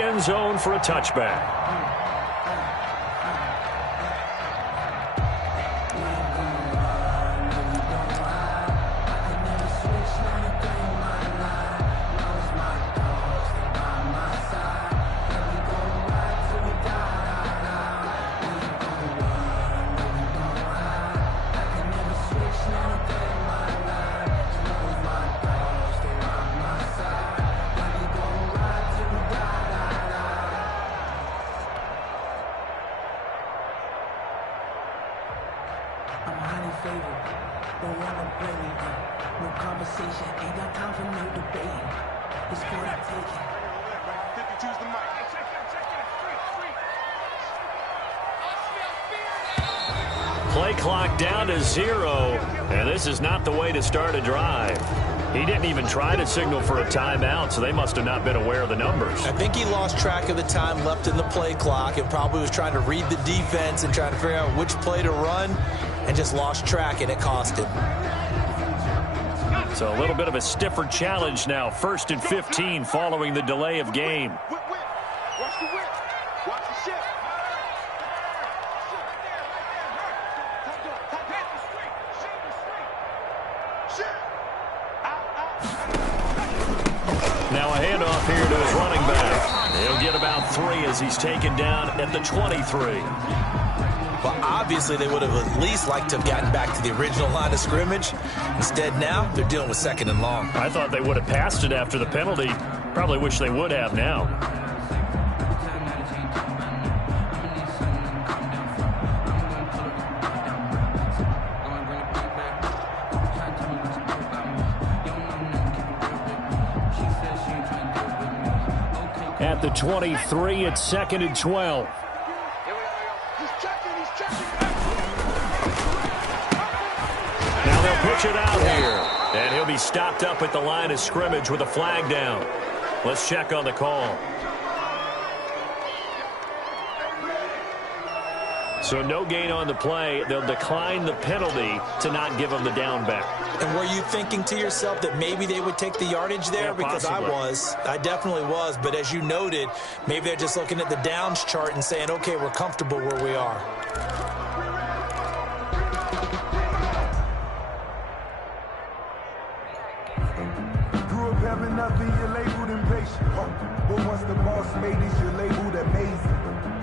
end zone for a touchback. Play clock down to 0, and this is not the way to start a drive. He didn't even try to signal for a timeout, so they must have not been aware of the numbers. I think he lost track of the time left in the play clock and probably was trying to read the defense and trying to figure out which play to run and just lost track, and it cost him. So a little bit of a stiffer challenge now. 1st and 15 following the delay of game. Watch the whip. Watch the shift. Now a handoff here to his running back. He'll get about 3 as he's taken down at the 23. Well, obviously they would have at least liked to have gotten back to the original line of scrimmage. Instead now, they're dealing with 2nd and long. I thought they would have passed it after the penalty. Probably wish they would have now. At the 23, it's 2nd and 12. Now they'll pitch it out here. And he'll be stopped up at the line of scrimmage with a flag down. Let's check on the call. So no gain on the play. They'll decline the penalty to not give him the down back. And were you thinking to yourself that maybe they would take the yardage there? Yeah, because I definitely was. But as you noted, maybe they're just looking at the downs chart and saying, okay, we're comfortable where we are. Grew up having nothing, you're labeled impatient. But once the boss made it, you're labeled amazing.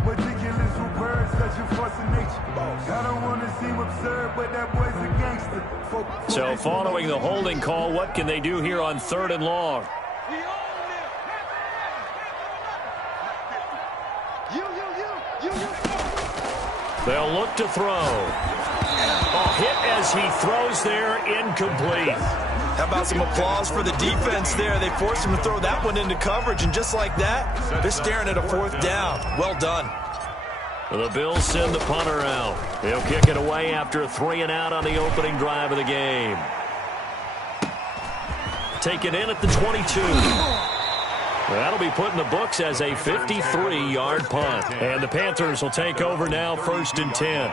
Ridiculous with words, such a force of nature. I don't want to seem absurd, but that boy's a gangster. So following the holding call, what can they do here on 3rd and long? They'll look to throw. A hit as he throws there, incomplete. How about some applause for the defense there? They forced him to throw that one into coverage, and just like that, they're staring at a 4th down. Well done. The Bills send the punter out. He'll kick it away after a 3 and out on the opening drive of the game. Take it in at the 22. That'll be put in the books as a 53-yard punt. And the Panthers will take over now, 1st and 10.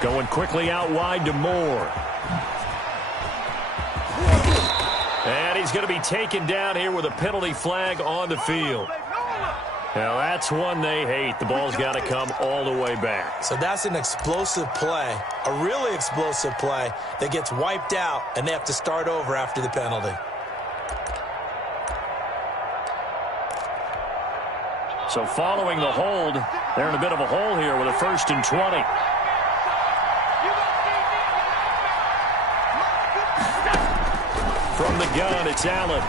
Going quickly out wide to Moore. And he's going to be taken down here with a penalty flag on the field. Now that's one they hate. The ball's got to come all the way back. So that's an explosive play, a really explosive play that gets wiped out, and they have to start over after the penalty. So following the hold, they're in a bit of a hole here with a 1st and 20. From the gun, it's Allen.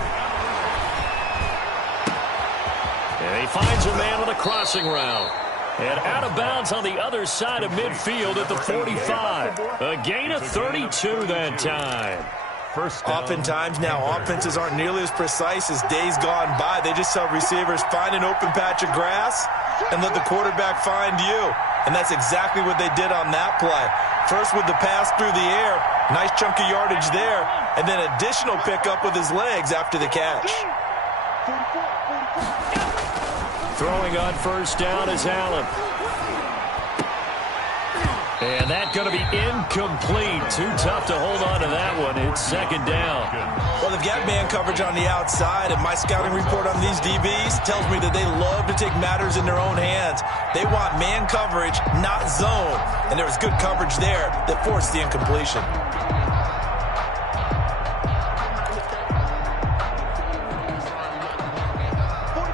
And he finds a man on a crossing route. And out of bounds on the other side of midfield at the 45. A gain of 32 that time. Oftentimes now, offenses aren't nearly as precise as days gone by. They just tell receivers, find an open patch of grass and let the quarterback find you. And that's exactly what they did on that play. First with the pass through the air, nice chunk of yardage there, and then additional pickup with his legs after the catch. Throwing on first down is Allen. And that's going to be incomplete. Too tough to hold on to that one. It's second down. Well, they've got man coverage on the outside, and my scouting report on these DBs tells me that they love to take matters in their own hands. They want man coverage, not zone. And there was good coverage there that forced the incompletion.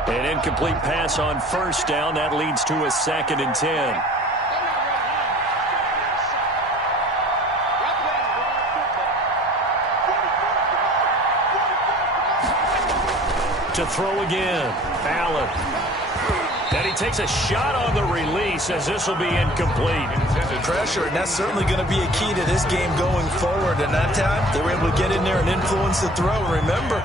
An incomplete pass on first down. That leads to a 2nd and 10. To throw again, Allen. And he takes a shot on the release as this will be incomplete. Pressure, and that's certainly going to be a key to this game going forward. And that time, they were able to get in there and influence the throw. And remember,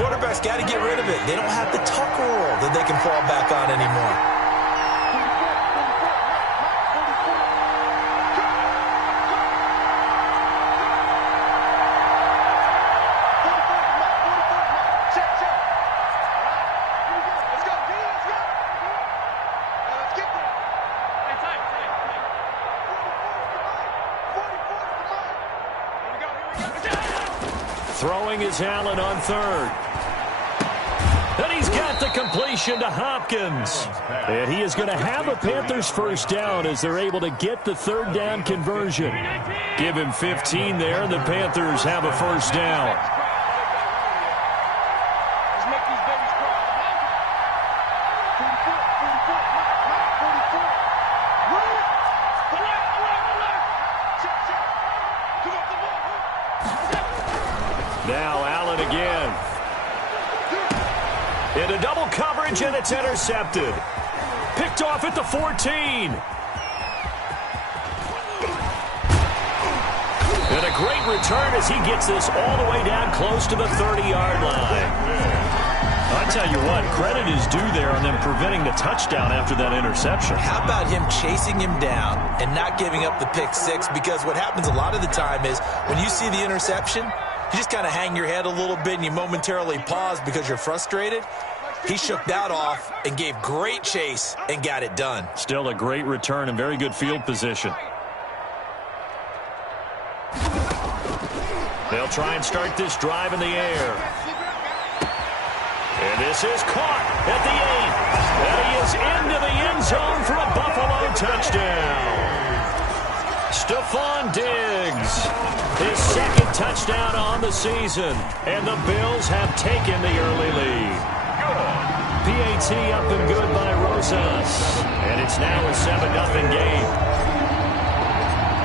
quarterbacks got to get rid of it. They don't have the tuck rule that they can fall back on anymore. Throwing is Allen on third. And he's got the completion to Hopkins. And he is going to have a Panthers first down as they're able to get the third down conversion. Give him 15 there, and the Panthers have a first down. Now Allen again. Into double coverage, and it's intercepted. Picked off at the 14. And a great return as he gets this all the way down close to the 30-yard line. I tell you what, credit is due there on them preventing the touchdown after that interception. How about him chasing him down and not giving up the pick six? Because what happens a lot of the time is when you see the interception, you just kind of hang your head a little bit and you momentarily pause because you're frustrated. He shook that off and gave great chase and got it done. Still a great return and very good field position. They'll try and start this drive in the air. And this is caught at the 8. And he is into the end zone for a Buffalo touchdown. Stephon Diggs, his second touchdown on the season. And the Bills have taken the early lead. PAT up and good by Rosas. And it's now a 7-0 game.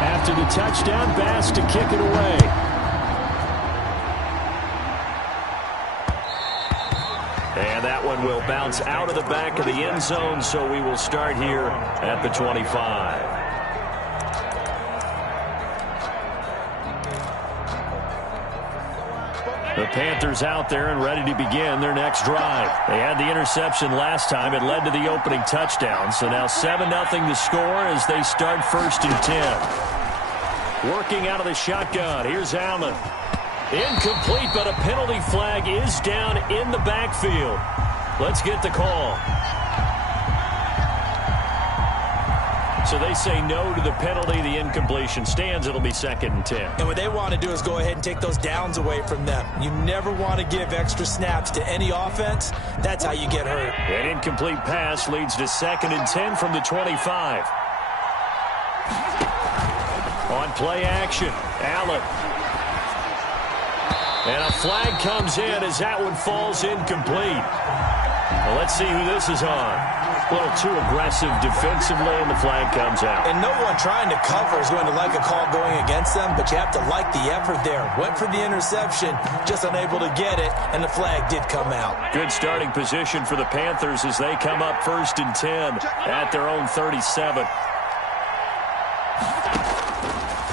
After the touchdown, Bass to kick it away. And that one will bounce out of the back of the end zone, so we will start here at the 25. The Panthers out there and ready to begin their next drive. They had the interception last time. It led to the opening touchdown. So now 7-0 the score as they start 1st and 10. Working out of the shotgun. Here's Allen. Incomplete, but a penalty flag is down in the backfield. Let's get the call. So they say no to the penalty. The incompletion stands. It'll be 2nd and 10. And what they want to do is go ahead and take those downs away from them. You never want to give extra snaps to any offense. That's how you get hurt. An incomplete pass leads to 2nd and 10 from the 25. On play action, Allen. And a flag comes in as that one falls incomplete. Well, let's see who this is on. A little too aggressive defensively, and the flag comes out. And no one trying to cover is going to like a call going against them, but you have to like the effort there. Went for the interception, just unable to get it, and the flag did come out. Good starting position for the Panthers as they come up 1st and 10 at their own 37.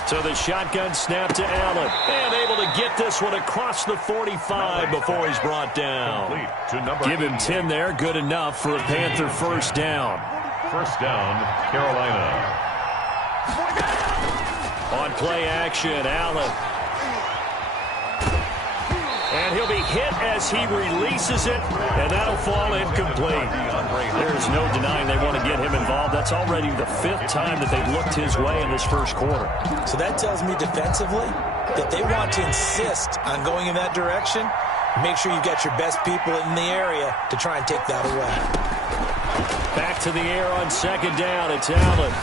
So the shotgun snap to Allen. And able to get this one across the 45 before he's brought down. Give him 10 there. Good enough for a Panther first down. First down, Carolina. On play action, Allen. And he'll be hit as he releases it, and that'll fall incomplete. There's There's no denying they want to get him involved. That's already the 5th time that they've looked his way in this first quarter. So that tells me defensively that they want to insist on going in that direction. Make sure you got your best people in the area to try and take that away. Back to the air on 2nd down. It's Allen.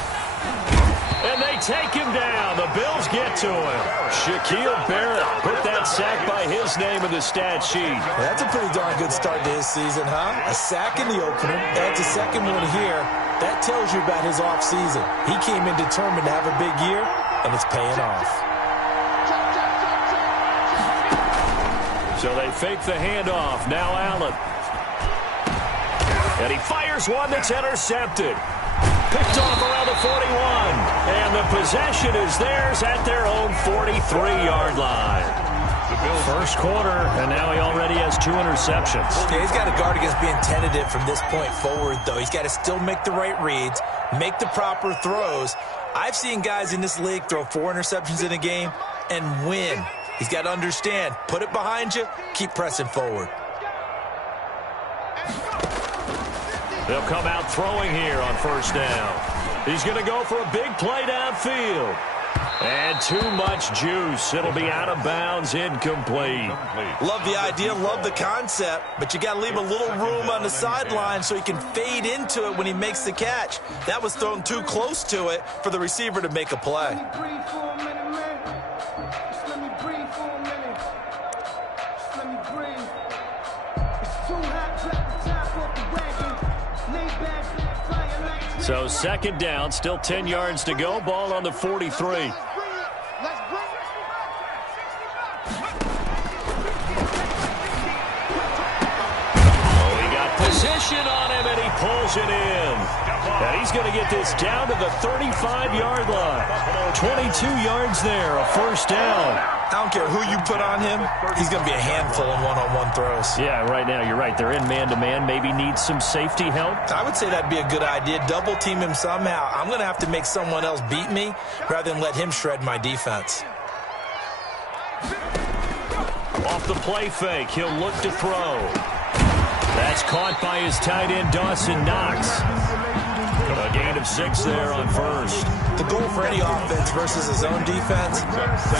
And they take him down. The Bills get to him. Shaquille Barrett put that sack by his name in the stat sheet. That's a pretty darn good start to his season, huh? A sack in the opener. That's a second one here. That tells you about his offseason. He came in determined to have a big year, and it's paying off. So they fake the handoff. Now Allen. And he fires one that's intercepted. Picked off around the 41. And the possession is theirs at their own 43-yard line. First quarter, and now he already has 2 interceptions. Yeah, he's got to guard against being tentative from this point forward, though. He's got to still make the right reads, make the proper throws. I've seen guys in this league throw 4 interceptions in a game and win. He's got to understand, put it behind you, keep pressing forward. They'll come out throwing here on 1st down. He's going to go for a big play downfield. And too much juice. It'll be out of bounds, incomplete. Love the idea, love the concept, but you got to leave a little room on the sideline so he can fade into it when he makes the catch. That was thrown too close to it for the receiver to make a play. So 2nd down, still 10 yards to go. Ball on the 43. Position on him, and he pulls it in. And he's going to get this down to the 35-yard line. 22 yards there, a 1st down. I don't care who you put on him, he's going to be a handful in one-on-one throws. Yeah, right now, you're right. They're in man-to-man. Maybe needs some safety help. I would say that'd be a good idea. Double team him somehow. I'm going to have to make someone else beat me rather than let him shred my defense. Off the play fake, he'll look to throw. That's caught by his tight end, Dawson Knox. A gain of 6 there on 1st. The goal for any offense versus his own defense,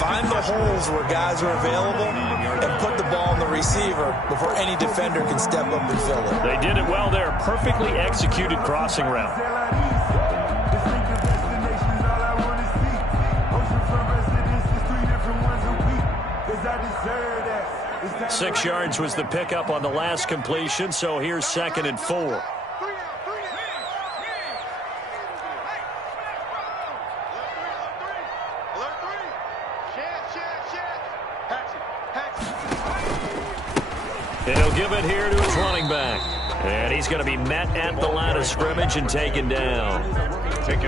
find the holes where guys are available and put the ball in the receiver before any defender can step up and fill it. They did it well there. Perfectly executed crossing route. 6 yards was the pickup on the last completion, so here's 2nd and 4. And he'll give it here to his running back. And he's going to be met at the line of scrimmage and taken down.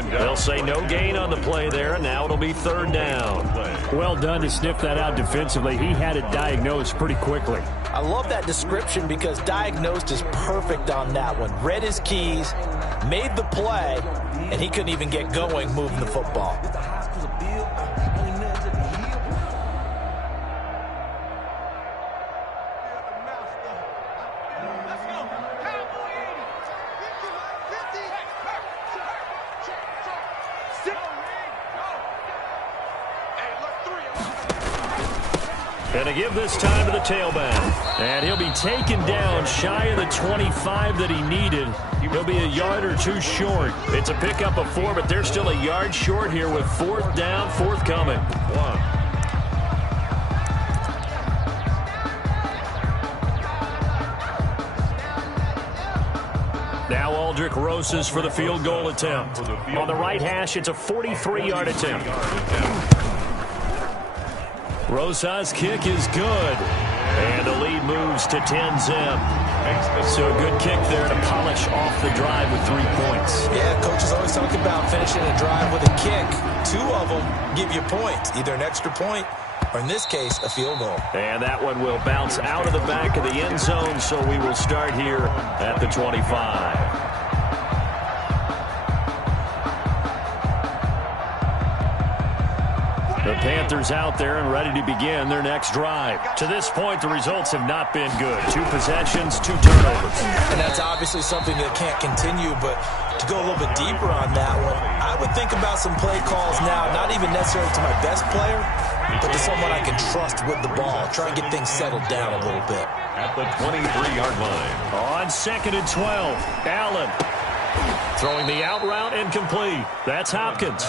They'll say no gain on the play there, and now it'll be 3rd down. Well done to sniff that out defensively. He had it diagnosed pretty quickly. I love that description because diagnosed is perfect on that one. Read his keys, made the play, and he couldn't even get going moving the football. And to give this time to the tailback. And he'll be taken down shy of the 25 that he needed. He'll be a yard or 2 short. It's a pickup of 4, but they're still a yard short here with 4th down, forthcoming. Now Aldrich Rosas for the field goal attempt. On the right hash, it's a 43-yard attempt. Rosas' kick is good. And the lead moves to 10-zip. So a good kick there to polish off the drive with 3 points. Yeah, coaches always talk about finishing a drive with a kick. 2 of them give you points, either an extra point or, in this case, a field goal. And that one will bounce out of the back of the end zone, so we will start here at the 25. The Panthers out there and ready to begin their next drive. To this point, the results have not been good. 2 possessions, 2 turnovers. And that's obviously something that can't continue, but to go a little bit deeper on that one, I would think about some play calls now, not even necessarily to my best player, but to someone I can trust with the ball. Try and get things settled down a little bit. At the 23-yard line. On 2nd and 12, Allen throwing the out route incomplete. That's Hopkins.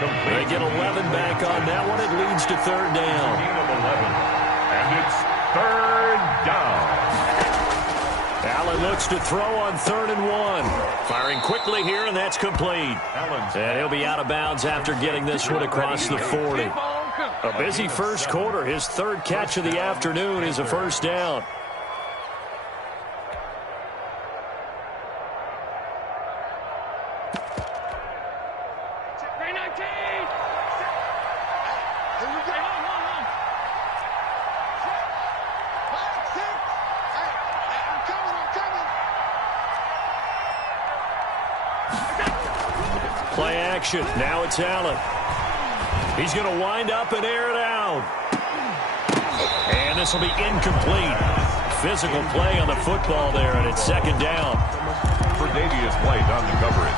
They get 11 back on that one. It leads to 3rd down. Gain of 11. And it's 3rd down. Allen looks to throw on 3rd and 1. Firing quickly here, and that's complete. And he'll be out of bounds after getting this one across the 40. A busy first quarter. His 3rd catch of the afternoon is a 1st down. Play action. Now it's Allen. He's going to wind up and air it out. And this will be incomplete. Physical play on the football there, and it's 2nd down. For Davius White on the coverage.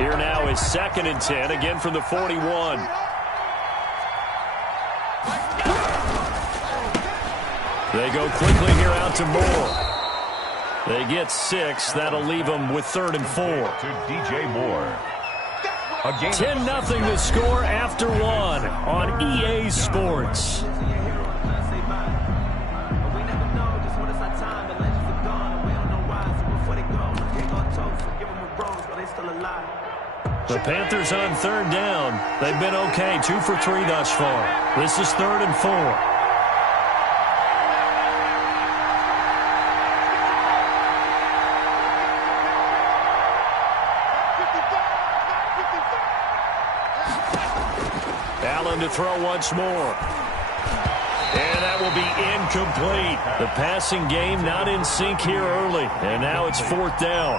Here now is 2nd and 10, again from the 41. They go quickly here out to Moore. They get 6. That'll leave them with 3rd and 4. To DJ Moore. 10-0 the score after 1 on EA Sports. The Panthers on 3rd down. They've been okay. 2 for 3 thus far. This is 3rd and 4. Allen to throw once more. And that will be incomplete. The passing game not in sync here early. And now it's 4th down.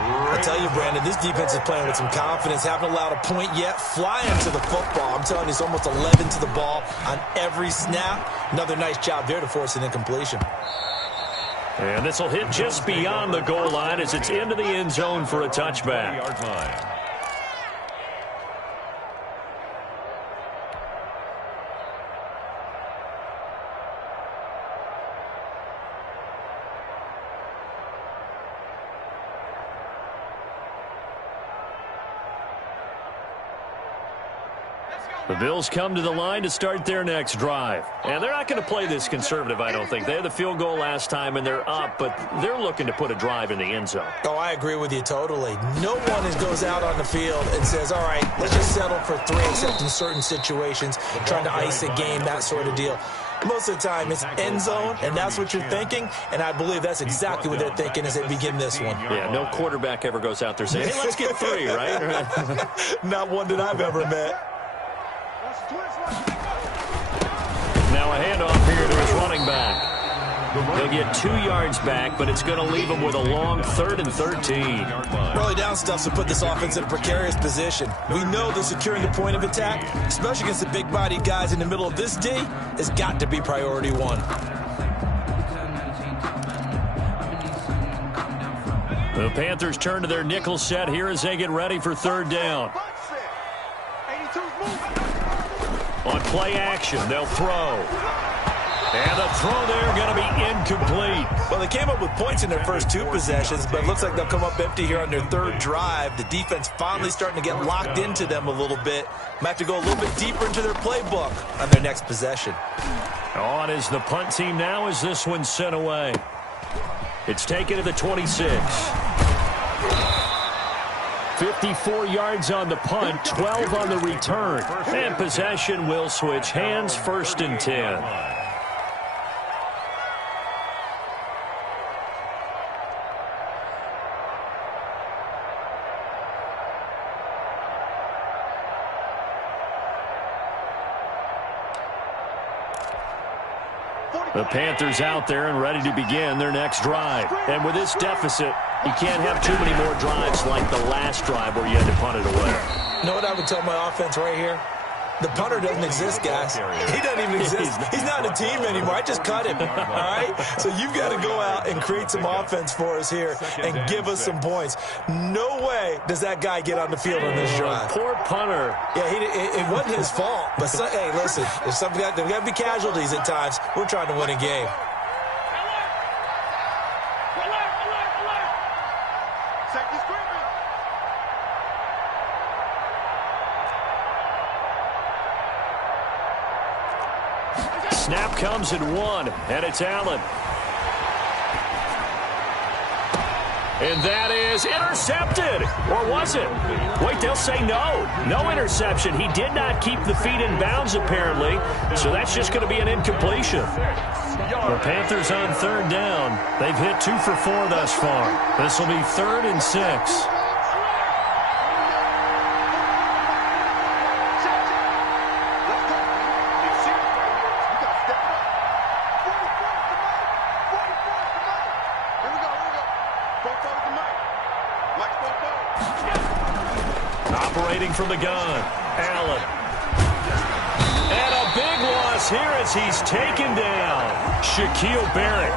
I tell you, Brandon, this defense is playing with some confidence. Haven't allowed a point yet. Flying to the football. I'm telling you, it's almost 11 to the ball on every snap. Another nice job there to force an incompletion. And this will hit just beyond the goal line as it's into the end zone for a touchback. 20-yard line. The Bills come to the line to start their next drive. And they're not going to play this conservative, I don't think. They had the field goal last time, and they're up, but they're looking to put a drive in the end zone. Oh, I agree with you totally. No one goes out on the field and says, all right, let's just settle for 3, except in certain situations, trying to ice a game, that sort of deal. Most of the time, it's end zone, and that's what you're thinking, and I believe that's exactly what they're thinking as they begin this one. Yeah, no quarterback ever goes out there saying, hey, let's get 3, right? Not one that I've ever met. Now a handoff here to his running back. They'll get 2 yards back, but it's going to leave them with a long 3rd and 13. Early down stuff to put this offense in a precarious position. We know that securing the point of attack, especially against the big-bodied guys in the middle of this D, has got to be priority 1. The Panthers turn to their nickel set here as they get ready for 3rd down. On play action, they'll throw. And the throw there going to be incomplete. Well, they came up with points in their first 2 possessions, but it looks like they'll come up empty here on their 3rd drive. The defense finally starting to get locked into them a little bit. Might have to go a little bit deeper into their playbook on their next possession. On is the punt team now as this one's sent away. It's taken to the 26. 54 yards on the punt, 12 on the return. And possession will switch hands, 1st and 10. The Panthers out there and ready to begin their next drive. And with this deficit, you can't have too many more drives like the last drive where you had to punt it away. You know what I would tell my offense right here? The punter doesn't exist, guys. He doesn't even exist. He's not a team anymore. I just cut him, all right? So you've got to go out and create some offense for us here and give us some points. No way does that guy get on the field on this drive. Poor punter. Yeah, it wasn't his fault. But, hey, listen, there's got to be casualties at times. We're trying to win a game. Snap comes at 1, and it's Allen. And that is intercepted. Or was it? Wait, they'll say no. No interception. He did not keep the feet in bounds, apparently. So that's just going to be an incompletion. The Panthers on 3rd down. They've hit 2 for 4 thus far. This will be 3rd and 6. Operating from the gun, Allen. And a big loss here as he's taken down. Shaquille Barrett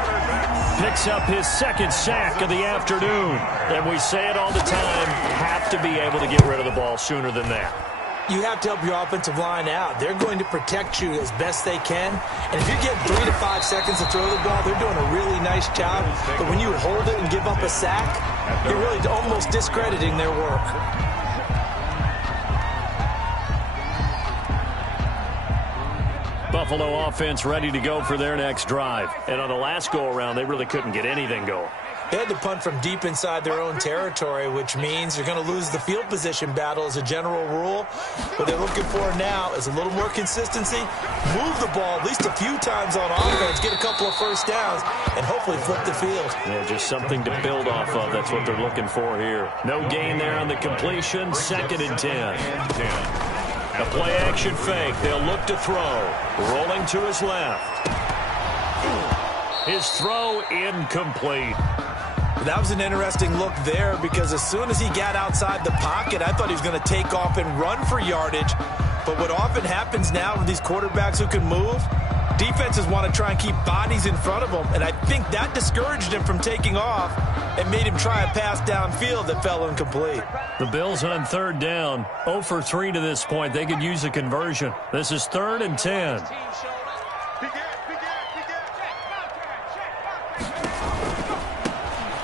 picks up his 2nd sack of the afternoon. And we say it all the time, have to be able to get rid of the ball sooner than that. You have to help your offensive line out. They're going to protect you as best they can. And if you get 3 to 5 seconds to throw the ball, they're doing a really nice job. But when you hold it and give up a sack, you're really almost discrediting their work. Buffalo offense ready to go for their next drive. And on the last go-around, they really couldn't get anything going. They had to punt from deep inside their own territory, which means you're going to lose the field position battle as a general rule. What they're looking for now is a little more consistency, move the ball at least a few times on offense, get a couple of first downs, and hopefully flip the field. Yeah, just something to build off of. That's what they're looking for here. No gain there on the completion. 2nd and 10. A play-action fake. They'll look to throw. Rolling to his left. His throw incomplete. That was an interesting look there because as soon as he got outside the pocket, I thought he was going to take off and run for yardage. But what often happens now with these quarterbacks who can move, defenses want to try and keep bodies in front of them. And I think that discouraged him from taking off and made him try a pass downfield that fell incomplete. The Bills on 3rd down. 0 for 3 to this point. They could use a conversion. This is 3rd and 10.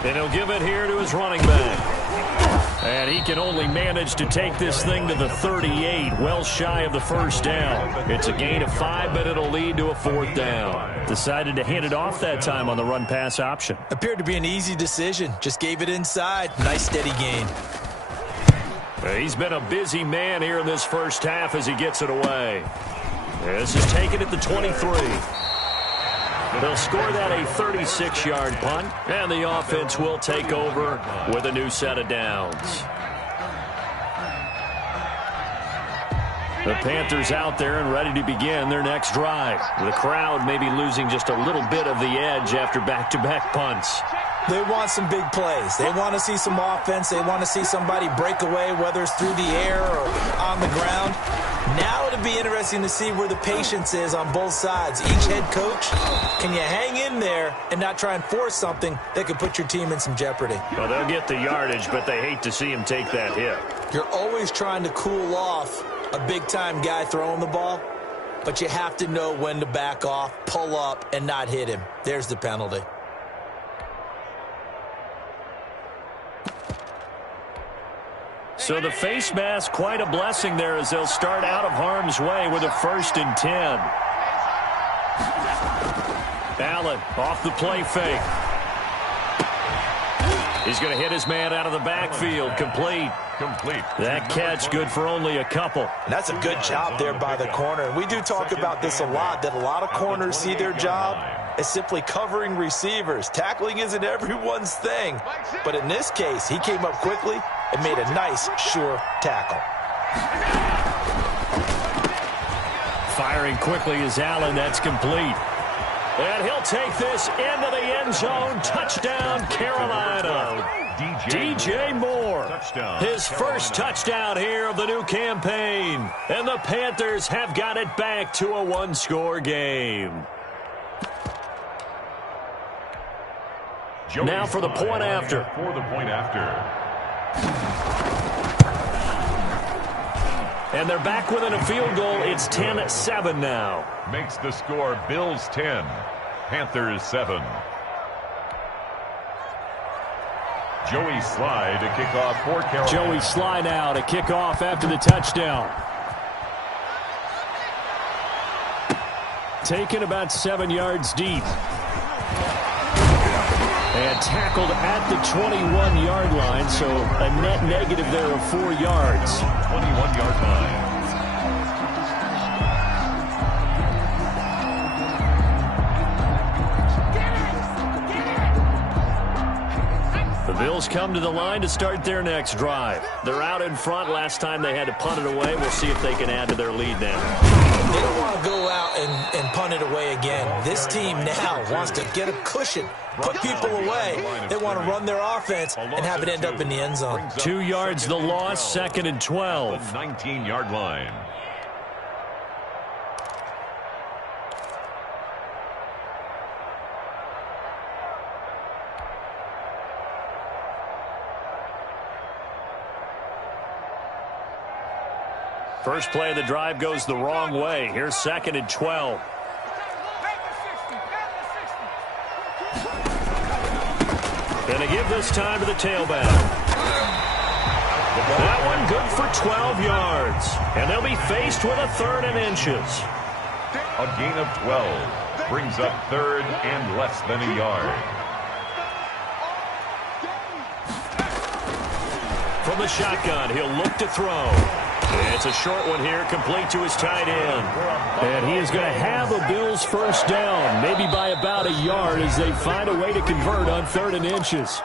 And he'll give it here to his running back. And he can only manage to take this thing to the 38, well shy of the 1st down. It's a gain of 5, but it'll lead to a 4th down. Decided to hand it off that time on the run-pass option. Appeared to be an easy decision. Just gave it inside. Nice steady gain. He's been a busy man here in this first half as he gets it away. This is taken at the 23. They'll score that a 36-yard punt, and the offense will take over with a new set of downs. The Panthers out there and ready to begin their next drive. The crowd may be losing just a little bit of the edge after back-to-back punts. They want some big plays. They want to see some offense. They want to see somebody break away, whether it's through the air or on the ground. Now it'll be interesting to see where the patience is on both sides. Each head coach, can you hang in there and not try and force something that could put your team in some jeopardy? Well, they'll get the yardage, but they hate to see him take that hit. You're always trying to cool off a big-time guy throwing the ball, but you have to know when to back off, pull up, and not hit him. There's the penalty. So the face mask, quite a blessing there as they'll start out of harm's way with a 1st and 10. Allen off the play fake. He's going to hit his man out of the backfield. Complete. That catch good for only a couple. And that's a good job there by the corner. We do talk about this a lot, that a lot of corners see their job as simply covering receivers. Tackling isn't everyone's thing. But in this case, he came up quickly and made a nice, sure tackle. Firing quickly is Allen. That's complete. And he'll take this into the end zone. Touchdown, Carolina. DJ Moore, his first touchdown here of the new campaign. And the Panthers have got it back to a one-score game. Now for the point after. And they're back within a field goal. It's 10-7 now. Makes the score Bills 10, Panthers 7. Joey Slye to kick off for Carolina. Joey Slye now to kick off after the touchdown. Taken about 7 yards deep. And tackled at the 21-yard line, so a net negative there of 4 yards. 21-yard line. The Bills come to the line to start their next drive. They're out in front. Last time they had to punt it away. We'll see if they can add to their lead now. They don't want to go out and punt it away again. This team now wants to get a cushion, put people away. They want to run their offense and have it end up in the end zone. 2 yards the loss, 2nd and 12. 19-yard line. First play of the drive goes the wrong way. Here's 2nd and 12. Going to give this time to the tailback. That one good for 12 yards. And they'll be faced with a 3rd and inches. A gain of 12 brings up 3rd and less than a yard. From the shotgun, he'll look to throw. It's a short one here, complete to his tight end. And he is going to have a Bills first down, maybe by about a yard as they find a way to convert on 3rd and inches.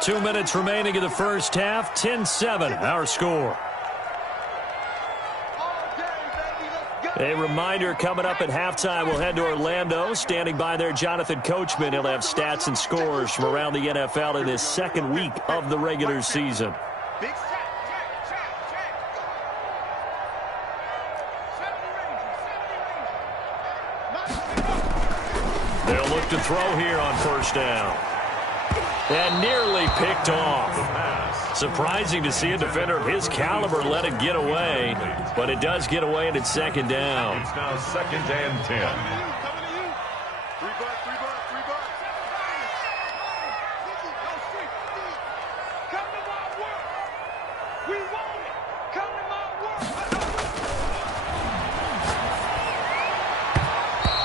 2 minutes remaining in the first half, 10-7, our score. A reminder coming up at halftime, we'll head to Orlando. Standing by there, Jonathan Coachman. He'll have stats and scores from around the NFL in his 2nd week of the regular season. They'll look to throw here on first down. And nearly picked off. Surprising to see a defender of his caliber let it get away. But it does get away and it's 2nd down. It's now 2nd and 10.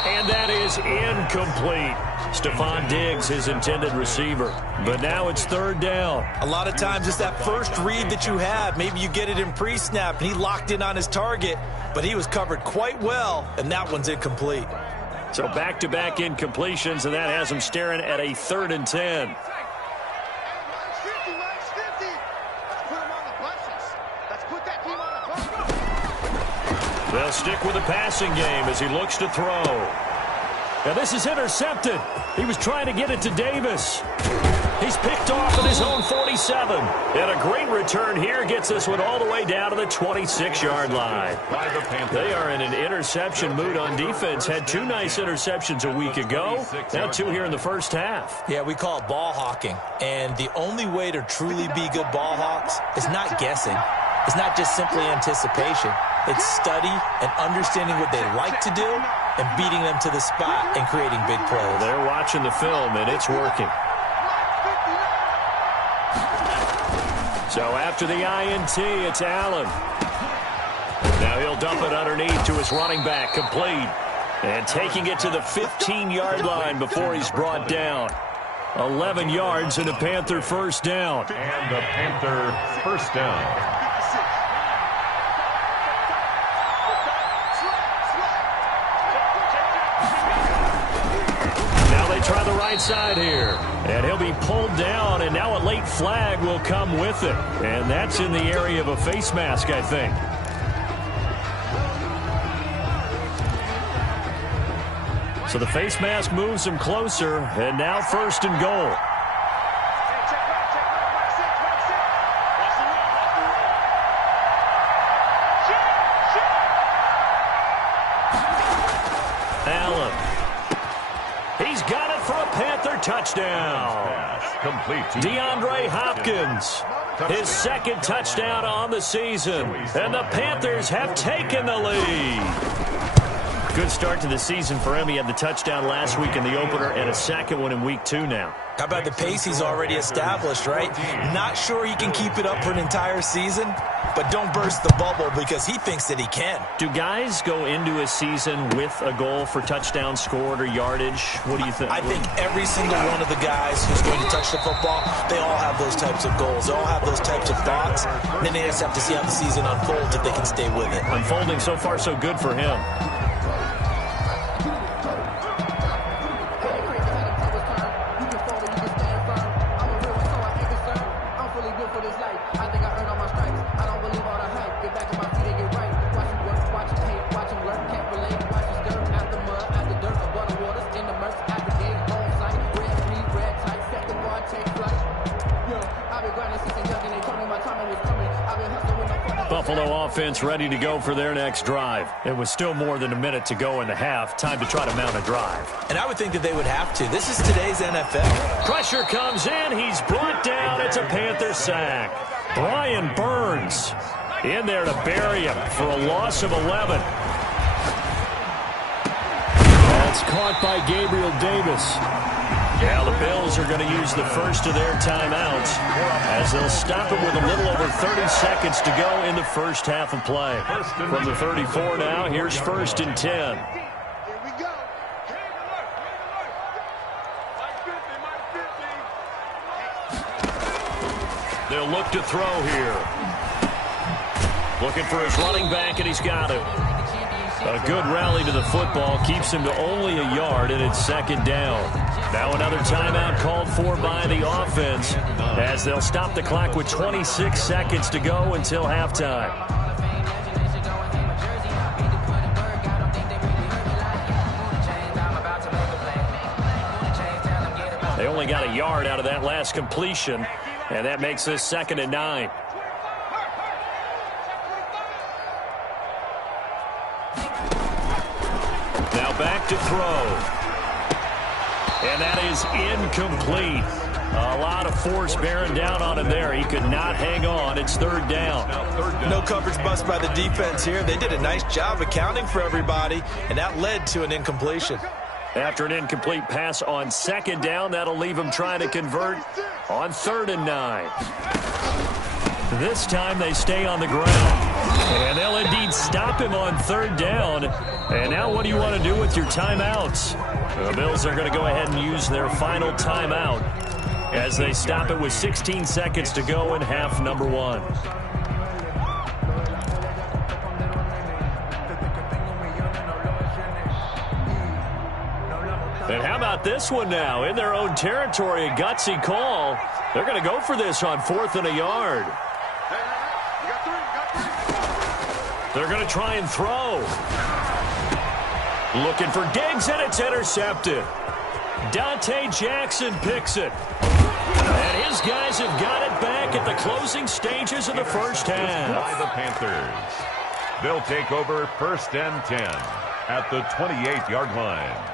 And that is incomplete. Stephon Diggs, his intended receiver. But now it's 3rd down. A lot of times it's that first read that you have. Maybe you get it in pre-snap, and he locked in on his target, but he was covered quite well, and that one's incomplete. So back-to-back incompletions, and that has him staring at a 3rd and 10. They'll stick with the passing game as he looks to throw. Now this is intercepted. He was trying to get it to Davis. He's picked off at his own 47. And a great return here gets this one all the way down to the 26-yard line. They are in an interception mood on defense. Had 2 nice interceptions a week ago. Now 2 here in the first half. Yeah, we call it ball hawking. And the only way to truly be good ball hawks is not guessing. It's not just simply anticipation. It's study and understanding what they like to do and beating them to the spot and creating big plays. They're watching the film, and it's working. So after the INT, it's Allen. Now he'll dump it underneath to his running back, complete. And taking it to the 15-yard line before he's brought down. 11 yards and a Panther first down. And a Panther first down. Try the right side here. And he'll be pulled down, and now a late flag will come with it. And that's in the area of a face mask, I think. So the face mask moves him closer, and now 1st and goal. Allen. He's got it for a Panther touchdown. DeAndre Hopkins, his 2nd touchdown on the season. And the Panthers have taken the lead. Good start to the season for him. He had the touchdown last week in the opener and a 2nd one in week 2 now. How about the pace he's already established, right? Not sure he can keep it up for an entire season, but don't burst the bubble because he thinks that he can. Do guys go into a season with a goal for touchdown scored or yardage? What do you think? I think every single one of the guys who's going to touch the football, they all have those types of goals. They all have those types of thoughts. And then they just have to see how the season unfolds if they can stay with it. Unfolding so far so good for him. Buffalo offense ready to go for their next drive. It was still more than a minute to go in the half. Time to try to mount a drive. And I would think that they would have to. This is today's NFL. Pressure comes in. He's brought down. It's a Panther sack. Brian Burns in there to bury him for a loss of 11. That's caught by Gabriel Davis. Now the Bills are going to use the first of their timeouts as they'll stop it with a little over 30 seconds to go in the first half of play. From the 34 now, here's 1st and 10. Here we go. They'll look to throw here. Looking for his running back, and he's got it. A good rally to the football keeps him to only a yard, and it's 2nd down. Now another timeout called for by the offense as they'll stop the clock with 26 seconds to go until halftime. They only got a yard out of that last completion, and that makes this 2nd and 9. Now back to throw. And that is incomplete. A lot of force bearing down on him there. He could not hang on. It's 3rd down. No coverage bust by the defense here. They did a nice job accounting for everybody, and that led to an incompletion. After an incomplete pass on 2nd down, that'll leave him trying to convert on 3rd and 9. This time they stay on the ground. And they'll indeed stop him on 3rd down. And now what do you want to do with your timeouts? The Bills are going to go ahead and use their final timeout as they stop it with 16 seconds to go in half number 1. And how about this one now? In their own territory, a gutsy call. They're going to go for this on 4th and a yard. They're going to try and throw. Looking for Diggs, and it's intercepted. Dante Jackson picks it. And his guys have got it back at the closing stages of the first half. By the Panthers. They'll take over 1st and 10 at the 28-yard line.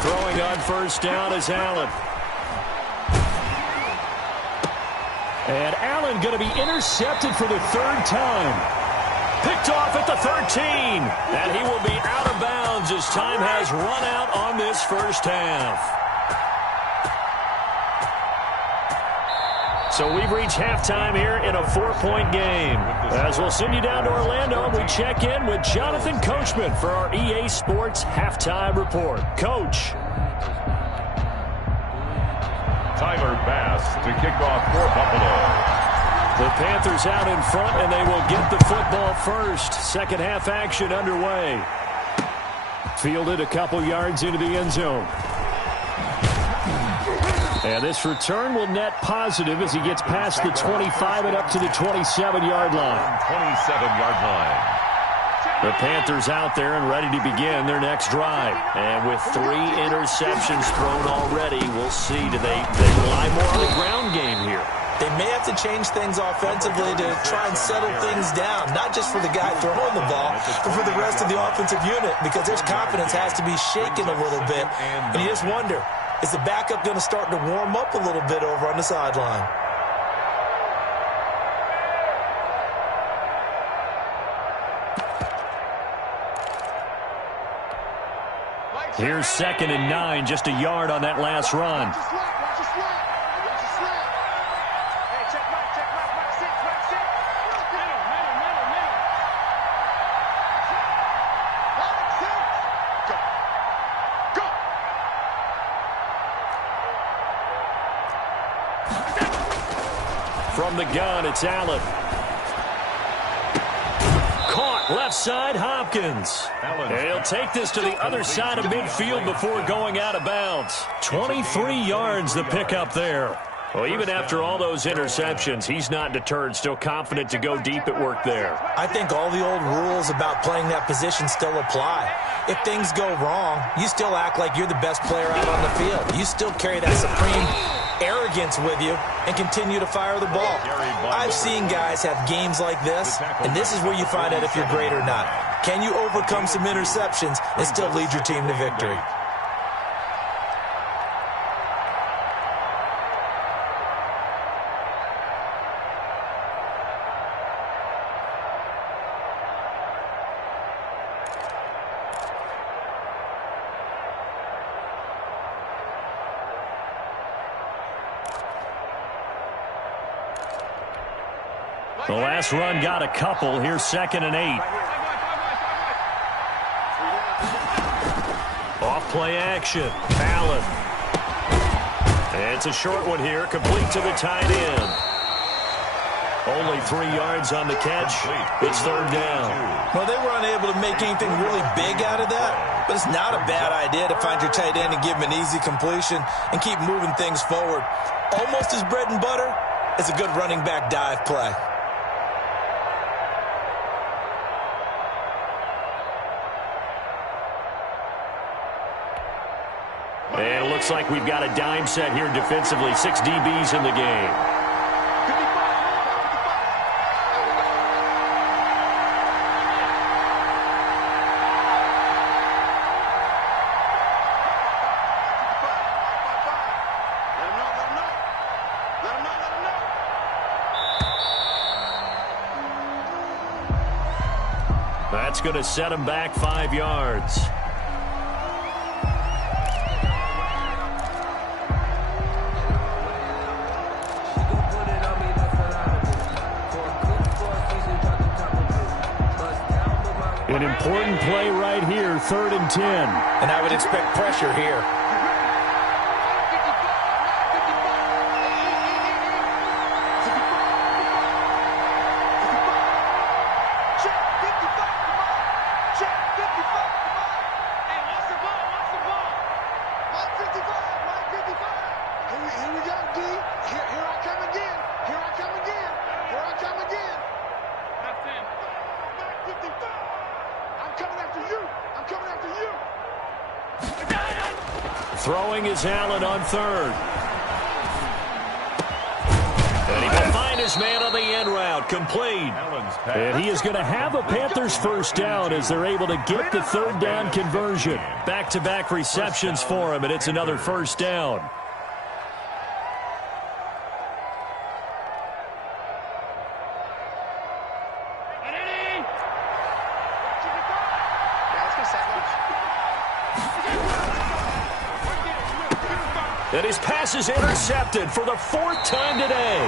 Throwing on 1st down is Allen. And Allen going to be intercepted for the 3rd time. Picked off at the 13. And he will be out of bounds as time has run out on this first half. So we've reached halftime here in a 4-point game. As we'll send you down to Orlando, and we check in with Jonathan Coachman for our EA Sports Halftime Report. Coach. Tyler Bass to kick off for Buffalo. The Panthers out in front, and they will get the football first. Second half action underway. Fielded a couple yards into the end zone. And this return will net positive as he gets past the 25 and up to the 27-yard line. 27-yard line. The Panthers out there and ready to begin their next drive. And with 3 interceptions thrown already, we'll see. Do they rely more on the ground game here? They may have to change things offensively to try and settle things down, not just for the guy throwing the ball, but for the rest of the offensive unit, because their confidence has to be shaken a little bit. And you just wonder, is the backup going to start to warm up a little bit over on the sideline? Here's 2nd and 9, just a yard on that last run. From the gun, it's Allen. Caught left side, Hopkins. And he'll take this to the other side of midfield before going out of bounds. 23 yards the pickup there. Well, even after all those interceptions, he's not deterred, still confident to go deep at work there. I think all the old rules about playing that position still apply. If things go wrong, you still act like you're the best player out on the field. You still carry that supreme arrogance with you and continue to fire the ball. I've seen guys have games like this, and this is where you find out if you're great or not. Can you overcome some interceptions and still lead your team to victory? The last run got a couple. Here's 2nd and 8. Off play action. Allen. And it's a short one here, complete to the tight end. Only 3 yards on the catch. It's 3rd down. Well, they were unable to make anything really big out of that, but it's not a bad idea to find your tight end and give him an easy completion and keep moving things forward. Almost as bread and butter as a good running back dive play. And it looks like we've got a dime set here defensively. 6 DBs in the game. That's going to set him back 5 yards. An important play right here, 3rd and 10. And I would expect pressure here. Throwing is Allen on 3rd. And he will find his man on the end route, complete. And he is going to have a Panthers first down as they're able to get the 3rd down conversion. Back-to-back receptions for him, and it's another first down. And his pass is intercepted for the 4th time today.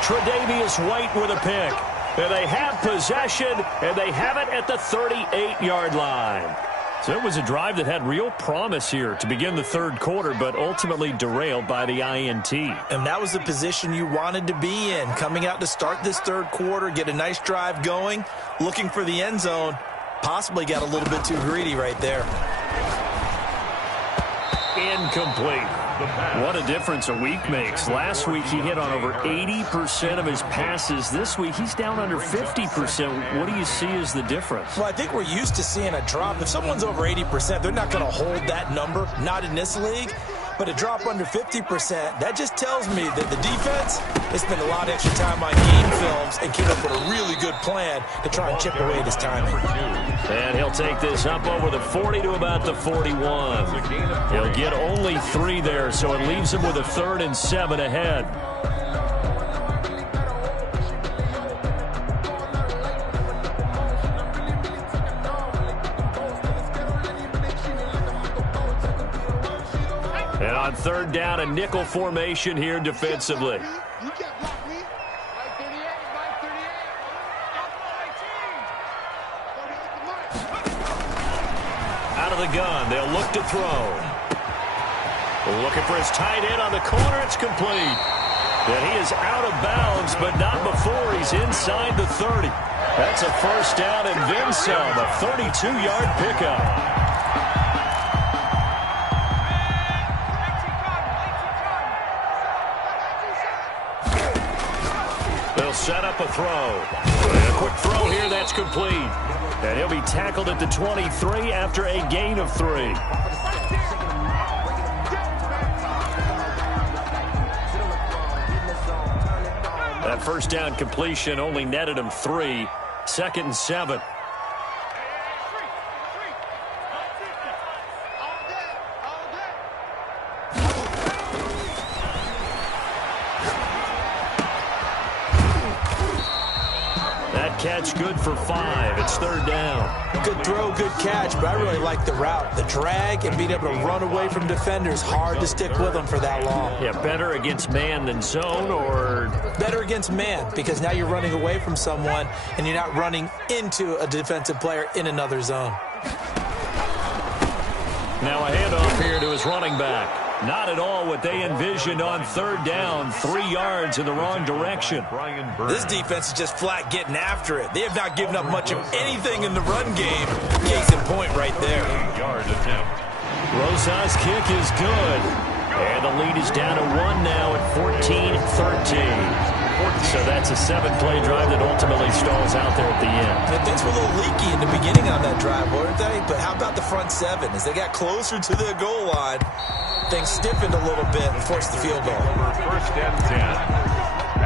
Tre'Davious White with a pick. And they have possession, and they have it at the 38-yard line. So it was a drive that had real promise here to begin the third quarter, but ultimately derailed by the INT. And that was the position you wanted to be in, coming out to start this third quarter, get a nice drive going, looking for the end zone. Possibly got a little bit too greedy right there. Incomplete. What a difference a week makes. Last week he hit on over 80% of his passes. This week he's down under 50%. What do you see as the difference? Well, I think we're used to seeing a drop. If someone's over 80%, they're not going to hold that number, not in this league. But a drop under 50%, that just tells me that the defense has spent a lot of extra time on game films and came up with a really good plan to try and chip away at his timing. And he'll take this up over the 40 to about the 41. He'll get only 3 there, so it leaves him with a 3rd and 7 ahead. And on 3rd down, a nickel formation here defensively. Out of the gun, they'll look to throw. Looking for his tight end on the corner, it's complete. And he is out of bounds, but not before he's inside the 30. That's a 1st down and then some, a 32-yard pickup. Set up a throw. And a quick throw here, that's complete. And he'll be tackled at the 23 after a gain of 3. That 1st down completion only netted him 3. 2nd and 7. Catch good for 5. It's 3rd down. Good throw, good catch, but I really like the route. The drag and being able to run away from defenders, hard to stick with them for that long. Yeah, better against man than zone, or? Better against man, because now you're running away from someone and you're not running into a defensive player in another zone. Now a handoff here to his running back. Not at all what they envisioned on 3rd down. 3 yards in the wrong direction. This defense is just flat getting after it. They have not given up much of anything in the run game. Case in point right there. 8-yard attempt. Rosa's kick is good. And the lead is down to 1 now at 14-13. So that's a 7-play drive that ultimately stalls out there at the end. And things were a little leaky in the beginning on that drive, weren't they? But how about the front 7? As they got closer to the goal line, things stiffened a little bit and forced the field goal. 1st and 10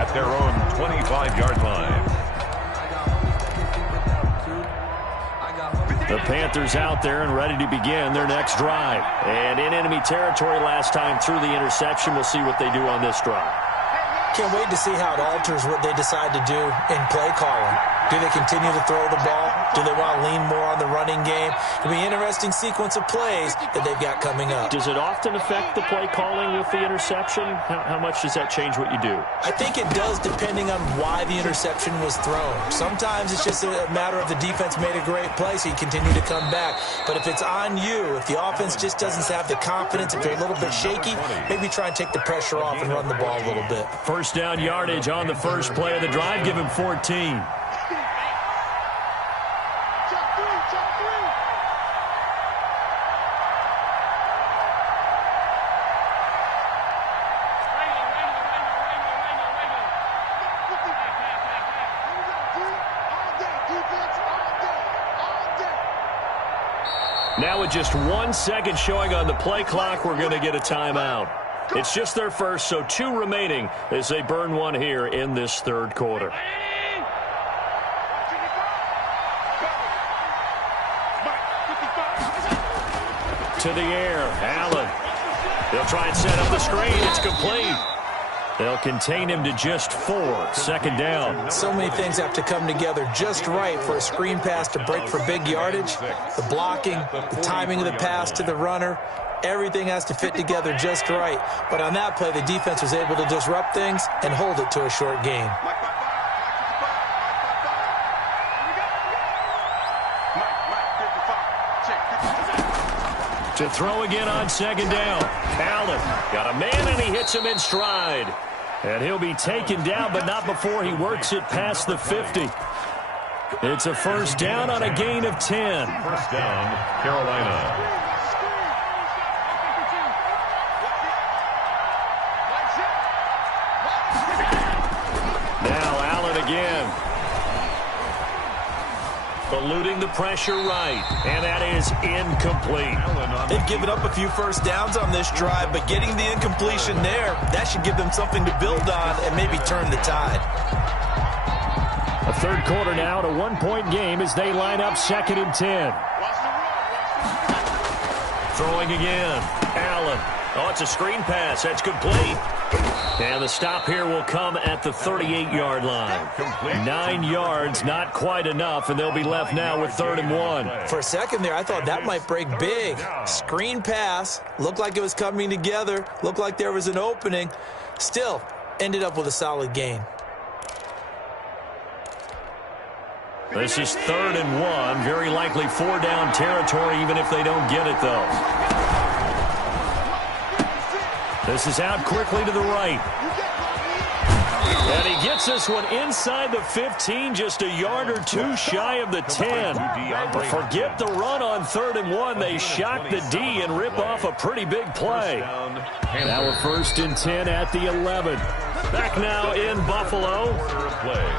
at their own 25-yard line. The Panthers out there and ready to begin their next drive. And in enemy territory last time through the interception. We'll see what they do on this drive. Can't wait to see how it alters what they decide to do in play calling. Do they continue to throw the ball? Do they want to lean more on the running game? It'll be an interesting sequence of plays that they've got coming up. Does it often affect the play calling with the interception? How much does that change what you do? I think it does, depending on why the interception was thrown. Sometimes it's just a matter of the defense made a great play, so you continue to come back. But if it's on you, if the offense just doesn't have the confidence, if they're a little bit shaky, maybe try and take the pressure off and run the ball a little bit. 1st down yardage on the 1st play of the drive. Give him 14. Now with just 1 second showing on the play clock, we're going to get a timeout. It's just their first, so 2 remaining as they burn 1 here in this 3rd quarter. To the air, Allen. They'll try and set up the screen. It's complete. They'll contain him to just 4. 2nd down. So many things have to come together just right for a screen pass to break for big yardage. The blocking, the timing of the pass to the runner, everything has to fit together just right. But on that play, the defense was able to disrupt things and hold it to a short gain. To throw again on second down. Allen got a man, and he hits him in stride. And he'll be taken down, but not before he works it past the 50. It's a first down on a gain of 10. First down, Carolina. Now Allen again. Eluding the pressure right, and that is incomplete. They've given up a few first downs on this drive, but getting the incompletion there, that should give them something to build on and maybe turn the tide. A third quarter now, to 1-point game as they line up 2nd and 10. Throwing again. Allen. Oh, it's a screen pass. That's complete. And the stop here will come at the 38-yard line. 9 yards, not quite enough, and they'll be left now with 3rd and 1. For a second there, I thought that might break big. Screen pass. Looked like it was coming together. Looked like there was an opening. Still, ended up with a solid gain. This is 3rd and 1. Very likely 4-down territory, even if they don't get it, though. This is out quickly to the right. And he gets this one inside the 15, just a yard or two shy of the 10. Forget the run on 3rd and 1. They shock the D and rip off a pretty big play. Now we're 1st and 10 at the 11. Back now in Buffalo.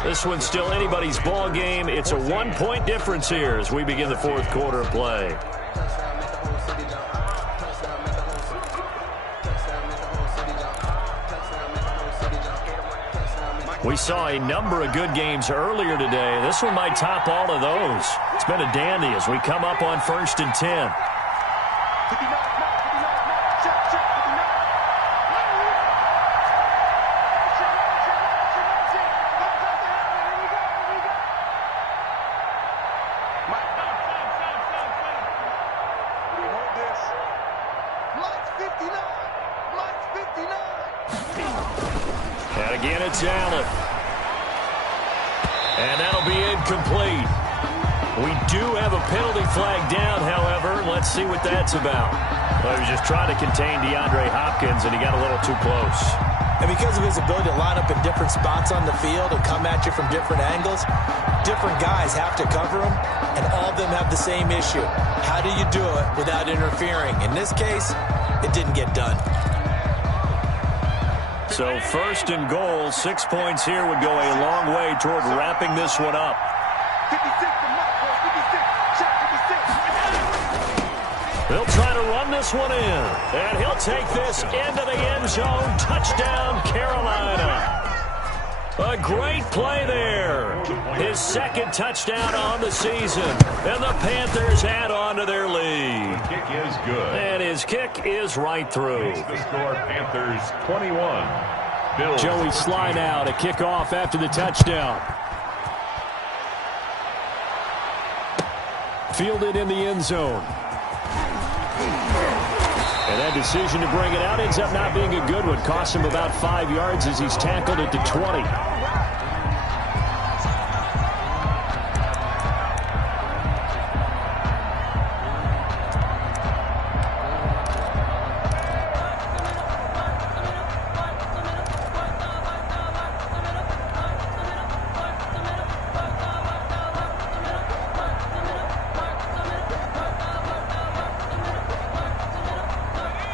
This one's still anybody's ball game. It's a 1-point difference here as we begin the 4th quarter of play. We saw a number of good games earlier today. This one might top all of those. It's been a dandy as we come up on 1st and 10. And again, it's Allen. And that'll be incomplete. We do have a penalty flag down, however. Let's see what that's about. Well, he was just trying to contain DeAndre Hopkins, and he got a little too close. And because of his ability to line up in different spots on the field and come at you from different angles, different guys have to cover him, and all of them have the same issue. How do you do it without interfering? In this case, it didn't get done. So 1st and goal, 6 points here would go a long way toward wrapping this one up. They'll try to run this one in, and he'll take this into the end zone. Touchdown, Carolina. A great play there. His 2nd touchdown on the season, and the Panthers add on to their lead. The kick is good. And his kick is right through. The score, Panthers 21. Bills. Joey Sly now to kick off after the touchdown. Fielded in the end zone. And that decision to bring it out ends up not being a good one. Costs him about 5 yards as he's tackled at the 20.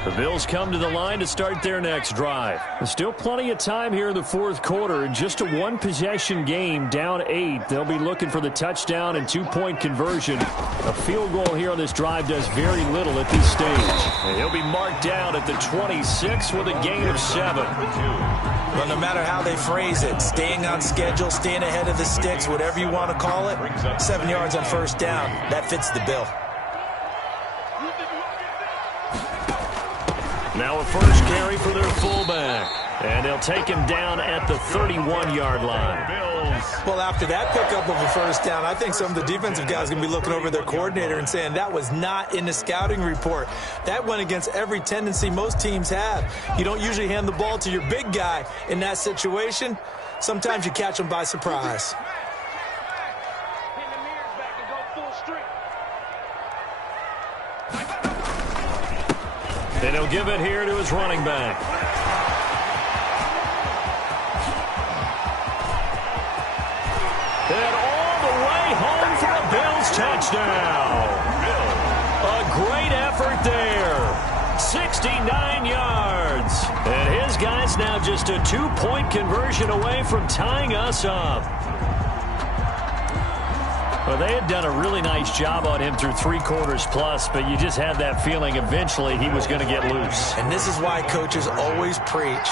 The Bills come to the line to start their next drive. There's still plenty of time here in the 4th quarter. Just a 1-possession game, down 8. They'll be looking for the touchdown and 2-point conversion. A field goal here on this drive does very little at this stage. And he'll be marked down at the 26 with a gain of 7. Well, no matter how they phrase it, staying on schedule, staying ahead of the sticks, whatever you want to call it, 7 yards on 1st down, that fits the bill. Now a first carry for their fullback. And they'll take him down at the 31-yard line. Well, after that pickup of a first down, I think some of the defensive guys are going to be looking over their coordinator and saying that was not in the scouting report. That went against every tendency most teams have. You don't usually hand the ball to your big guy in that situation. Sometimes you catch them by surprise. And he'll give it here to his running back. And all the way home for a Bills touchdown. A great effort there. 69 yards. And his guys now just a 2-point conversion away from tying us up. Well, they had done a really nice job on him through 3 quarters plus, but you just had that feeling eventually he was going to get loose. And this is why coaches always preach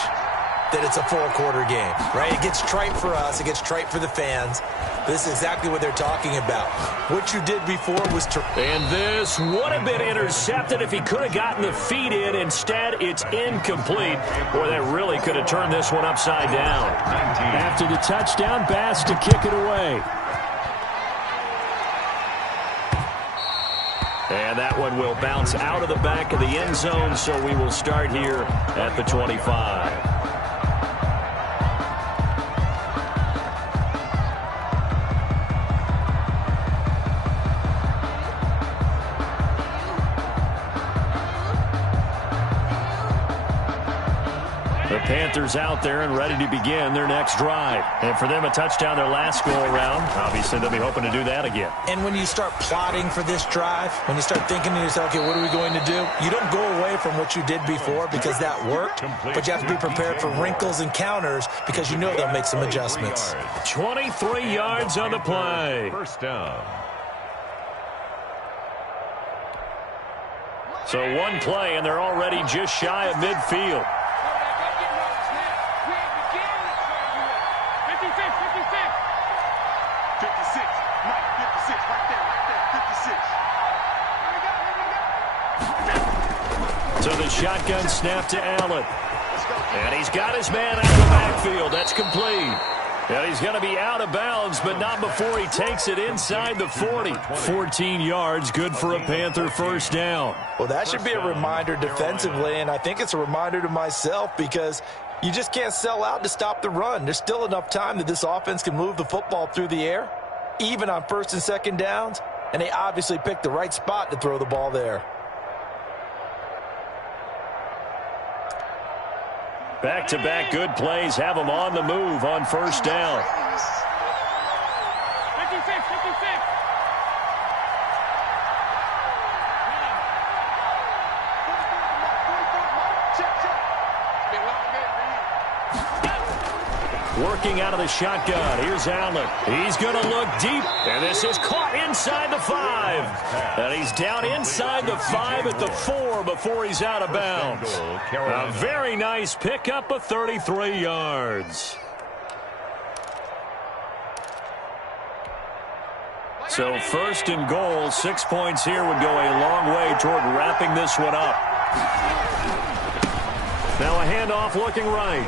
that it's a 4-quarter game, right? It gets trite for us. It gets trite for the fans. This is exactly what they're talking about. What you did before was and this would have been intercepted if he could have gotten the feet in. Instead, it's incomplete. Boy, that really could have turned this one upside down. After the touchdown, Bass to kick it away. And that one will bounce out of the back of the end zone, so we will start here at the 25. Panthers out there and ready to begin their next drive. And for them, a touchdown their last go-around. Obviously, they'll be hoping to do that again. And when you start plotting for this drive, when you start thinking to yourself, okay, what are we going to do? You don't go away from what you did before because that worked, but you have to be prepared for wrinkles and counters because you know they'll make some adjustments. 23 yards on the play. First down. So one play, and they're already just shy of midfield. 56, Mike, 56, right there, 56. So the shotgun snap to Allen. And he's got his man out of the backfield. That's complete. And he's going to be out of bounds, but not before he takes it inside the 40. 14 yards, good for a Panther first down. Well, that should be a reminder defensively, and I think it's a reminder to myself because you just can't sell out to stop the run. There's still enough time that this offense can move the football through the air, even on first and second downs, and they obviously picked the right spot to throw the ball there. Back-to-back good plays have them on the move on first down. 56, 56. Working out of the shotgun. Here's Allen. He's going to look deep. And this is caught inside the 5. And he's down inside the 5 at the 4 before he's out of bounds. A very nice pickup of 33 yards. So first and goal, 6 points here would go a long way toward wrapping this one up. Now a handoff looking right.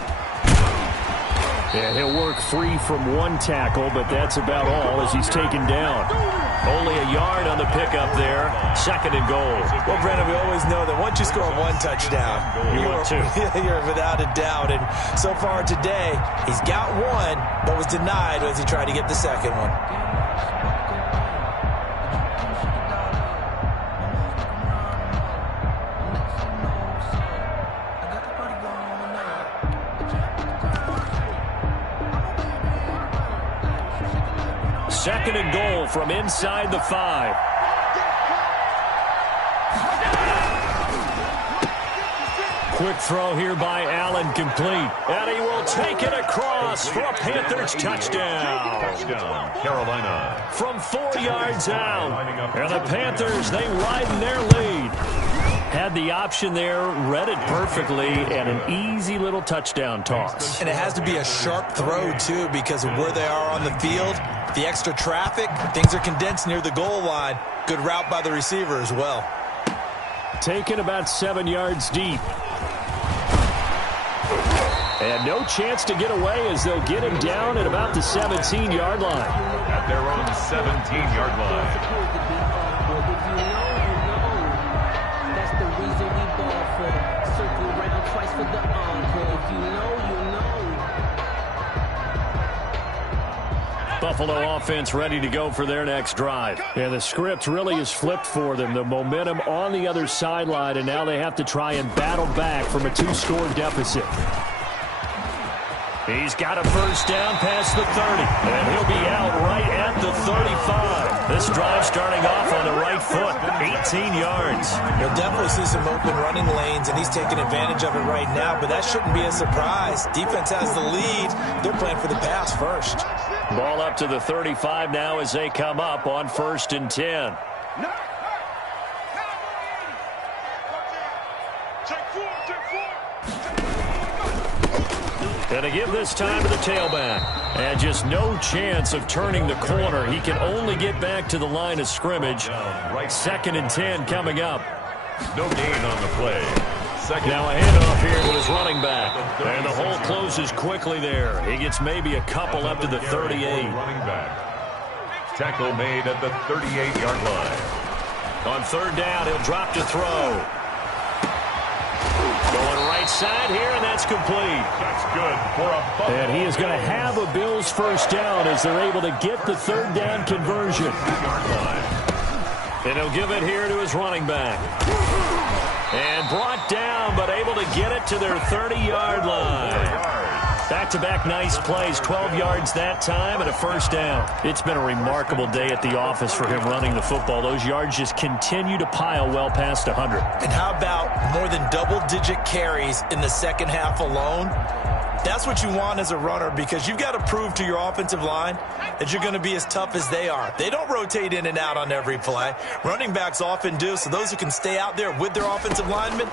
And he'll work free from one tackle, but that's about all as he's taken down. Only a yard on the pickup there. Second and goal. Well, Brandon, we always know that once you score one touchdown, you're without a doubt. And so far today, he's got one, but was denied as he tried to get the second one. Second and goal from inside the 5. Quick throw here by Allen, complete. And he will take it across for a Panthers touchdown. Touchdown, Carolina. From 4 yards out. And the Panthers, they widen their lead. Had the option there, read it perfectly, and an easy little touchdown toss. And it has to be a sharp throw, too, because of where they are on the field. The extra traffic, things are condensed near the goal line. Good route by the receiver as well. Taken about 7 yards deep. And no chance to get away as they'll get him down at about the 17-yard line. At their own 17-yard line. Buffalo offense ready to go for their next drive. Yeah, the script really is flipped for them. The momentum on the other sideline, and now they have to try and battle back from a 2-score deficit. He's got a first down past the 30, and he'll be out right at the 35. This drive starting off on the right foot, 18 yards. You'll definitely see some open running lanes, and he's taking advantage of it right now, but that shouldn't be a surprise. Defense has the lead. They're playing for the pass first. Ball up to the 35 now as they come up on 1st and 10. And to give this time to the tailback. And just no chance of turning the corner. He can only get back to the line of scrimmage. 2nd and 10 coming up. No gain on the play. Now a handoff here to his running back. And the hole closes quickly there. He gets maybe a couple up to the 38. Running back. Tackle made at the 38-yard line. On 3rd down, he'll drop to throw. Going right side here, and that's complete. That's good for a Buffalo. And he is going to have a Bills first down as they're able to get the 3rd down conversion. And he'll give it here to his running back. And brought down, but able to get it to their 30-yard line. Back-to-back nice plays, 12 yards that time and a first down. It's been a remarkable day at the office for him running the football. Those yards just continue to pile well past 100. And how about more than double-digit carries in the second half alone? That's what you want as a runner, because you've got to prove to your offensive line that you're going to be as tough as they are. They don't rotate in and out on every play. Running backs often do, so those who can stay out there with their offensive linemen,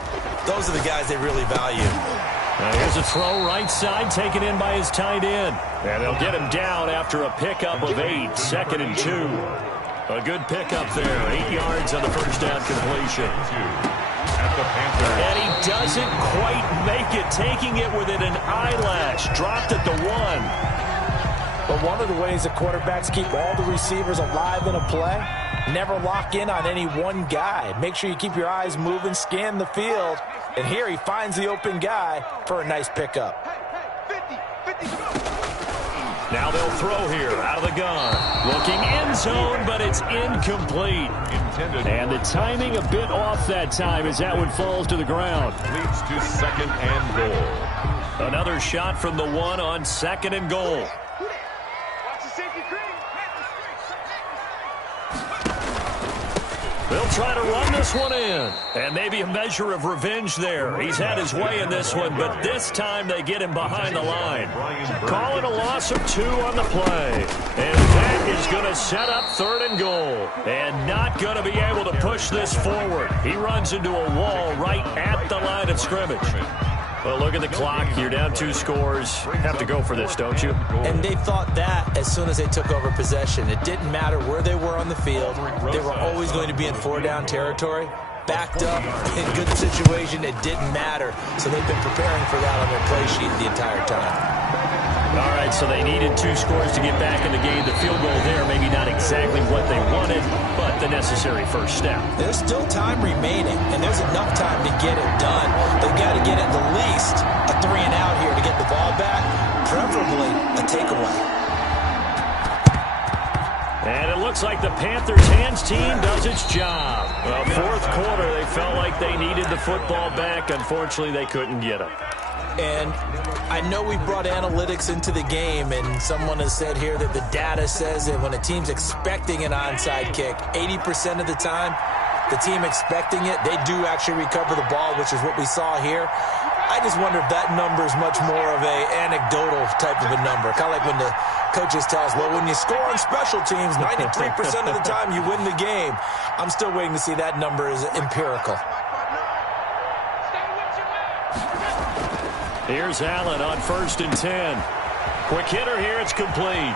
those are the guys they really value. Now here's a throw right side, taken in by his tight end. And they'll get him down after a pickup of 8, 2nd and 2. A good pickup there, 8 yards on the first down completion. And he doesn't quite make it, taking it within an eyelash. Dropped at the 1. But one of the ways the quarterbacks keep all the receivers alive in a play, never lock in on any one guy. Make sure you keep your eyes moving, scan the field. And here he finds the open guy for a nice pickup. Now they'll throw here out of the gun. Looking end zone, but it's incomplete. And the timing a bit off that time as that one falls to the ground. Leads to 2nd and goal. Another shot from the 1 on 2nd and goal. They'll try to run this one in. And maybe a measure of revenge there. He's had his way in this one, but this time they get him behind the line. Calling a loss of 2 on the play. And that is going to set up 3rd and goal. And not going to be able to push this forward. He runs into a wall right at the line of scrimmage. Well, look at the clock. You're down 2 scores. Have to go for this, don't you? And they thought that as soon as they took over possession. It didn't matter where they were on the field. They were always going to be in 4-down territory. Backed up, in good situation, it didn't matter. So they've been preparing for that on their play sheet the entire time. All right, so they needed 2 scores to get back in the game. The field goal there, maybe not exactly what they wanted, but the necessary first step. There's still time remaining, and there's enough time to get it done. They've got to get at the least a 3-and-out here to get the ball back, preferably a takeaway. And it looks like the Panthers' hands team does its job. Well, 4th quarter, they felt like they needed the football back. Unfortunately, they couldn't get it. And I know we brought analytics into the game, and someone has said here that the data says that when a team's expecting an onside kick, 80% of the time, the team expecting it, they do actually recover the ball, which is what we saw here. I just wonder if that number is much more of a anecdotal type of a number. Kind of like when the coaches tell us, well, when you score on special teams, 93% of the time you win the game. I'm still waiting to see that number is empirical. Here's Allen on 1st and 10. Quick hitter here, it's complete.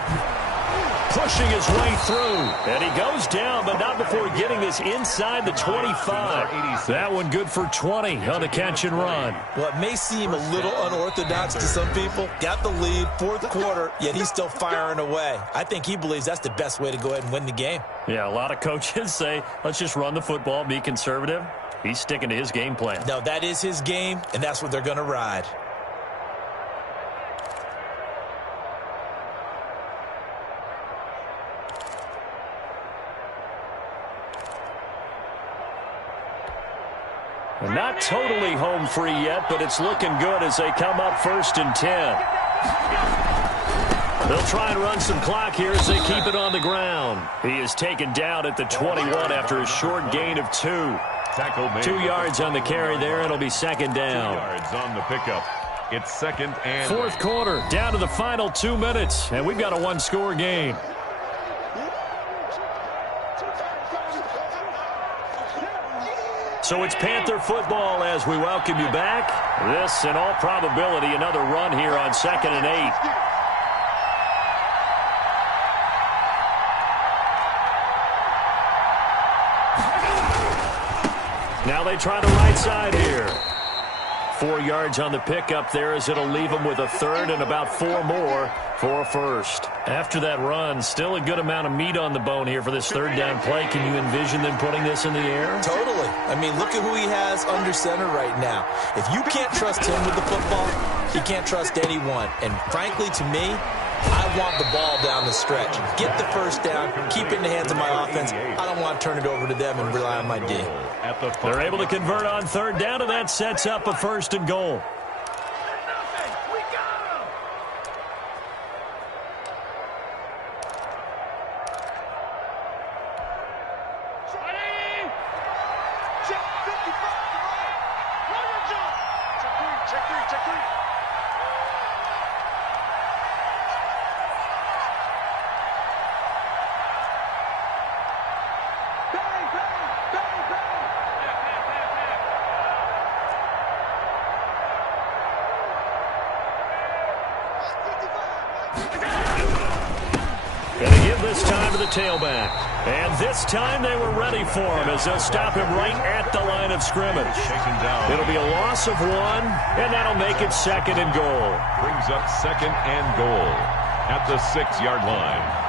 Pushing his way through. And he goes down, but not before getting this inside the 25. That one good for 20 on the catch and run. Well, it may seem a little unorthodox to some people. Got the lead, 4th quarter, yet he's still firing away. I think he believes that's the best way to go ahead and win the game. Yeah, a lot of coaches say, let's just run the football, be conservative. He's sticking to his game plan. No, that is his game, and that's what they're going to ride. Not totally home free yet, but it's looking good as they come up 1st and 10. They'll try and run some clock here as they keep it on the ground. He is taken down at the 21 after a short gain of 2. Tackle made. 2 yards on the carry there. It'll be 2nd down. 2 yards on the pickup. It's 2nd and 4th quarter, down to the final 2 minutes, and we've got a one-score game. So it's Panther football as we welcome you back. This, in all probability, another run here on 2nd and 8. Now they try the right side here. 4 yards on the pickup there as it'll leave them with a 3rd and about 4 more for a 1st. After that run, still a good amount of meat on the bone here for this 3rd down play. Can you envision them putting this in the air? Totally. I mean, look at who he has under center right now. If you can't trust him with the football, you can't trust anyone. And frankly, to me, I want the ball down the stretch. Get the 1st down, keep it in the hands of my offense. I don't want to turn it over to them and rely on my D. They're able to convert on 3rd down, and that sets up a 1st and goal. And they give this time to the tailback. And this time they were ready for him as they'll stop him right at the line of scrimmage. It'll be a loss of 1, and that'll make it 2nd and goal. brings up 2nd and goal at the 6-yard line.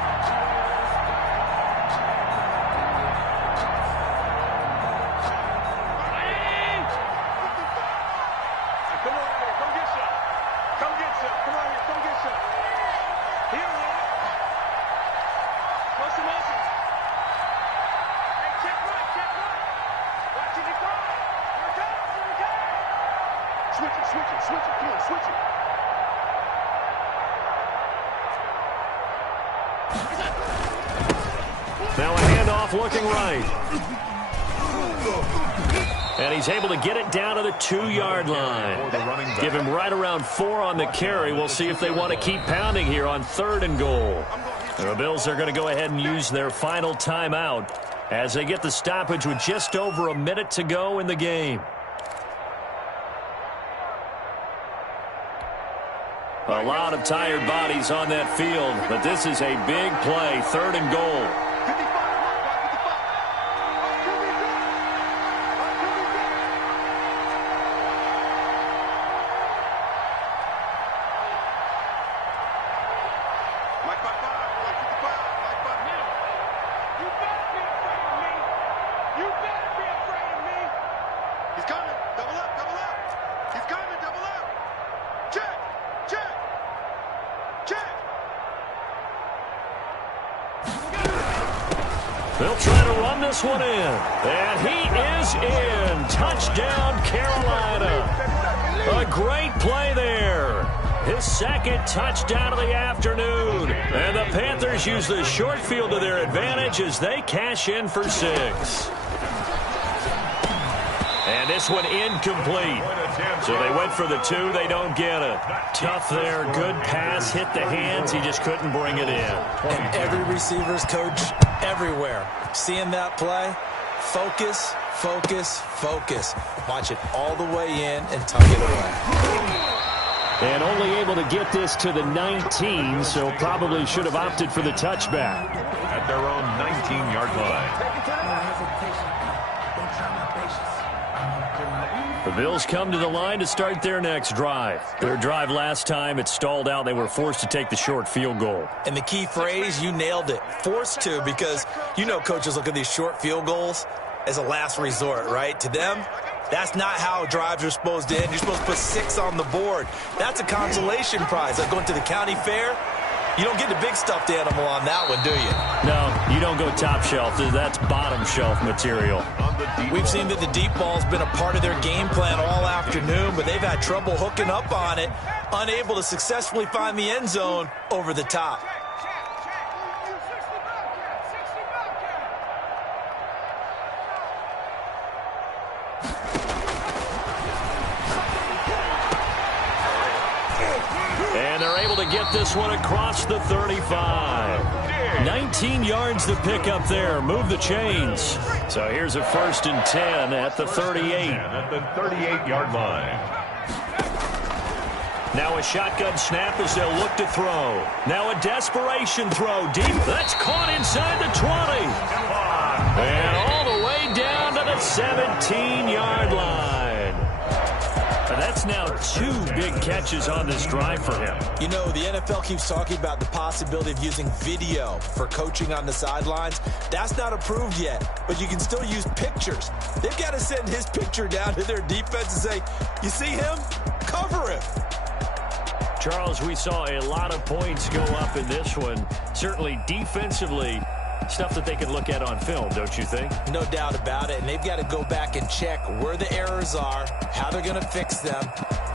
Now a handoff looking right. And he's able to get it down to the 2-yard line. Give him right around 4 on the carry. We'll see if they want to keep pounding here on 3rd and goal. The Bills are going to go ahead and use their final timeout as they get the stoppage with just over a minute to go in the game. A lot of tired bodies on that field, but this is a big play, 3rd and goal. They'll try to run this one in. And he is in. Touchdown, Carolina. A great play there. His 2nd touchdown of the afternoon. And the Panthers use the short field to their advantage as they cash in for 6. And this one incomplete. So they went for the 2. They don't get it. Tough there. Good pass. Hit the hands. He just couldn't bring it in. And every receiver's coach everywhere. Seeing that play, focus, focus, focus. Watch it all the way in and tuck it away. And only able to get this to the 19, so probably should have opted for the touchback. At their own 19-yard line. The Bills come to the line to start their next drive. Their drive last time, it stalled out. They were forced to take the short field goal. And the key phrase, you nailed it. Forced to, because you know coaches look at these short field goals as a last resort, right? To them, that's not how drives are supposed to end. You're supposed to put 6 on the board. That's a consolation prize. Like going to the county fair, You don't get the big stuffed animal on that one, do you? No, you don't go top shelf. That's bottom shelf material. We've seen that the deep ball's been a part of their game plan all afternoon, but they've had trouble hooking up on it, unable to successfully find the end zone over the top. And they're able to get this one across the 35. 19 yards to pick up there. Move the chains. So here's a 1st and 10 at the 38. At the 38-yard line. Now a shotgun snap as they'll look to throw. Now a desperation throw deep. That's caught inside the 20. And all the way down to the 17-yard line. And that's now 2 big catches on this drive for him. You know, the NFL keeps talking about the possibility of using video for coaching on the sidelines. That's not approved yet, but you can still use pictures. They've got to send his picture down to their defense and say, you see him? Cover him. Charles, we saw a lot of points go up in this one. Certainly defensively, stuff that they can look at on film, don't you think? No doubt about it, and they've got to go back and check where the errors are, how they're going to fix them,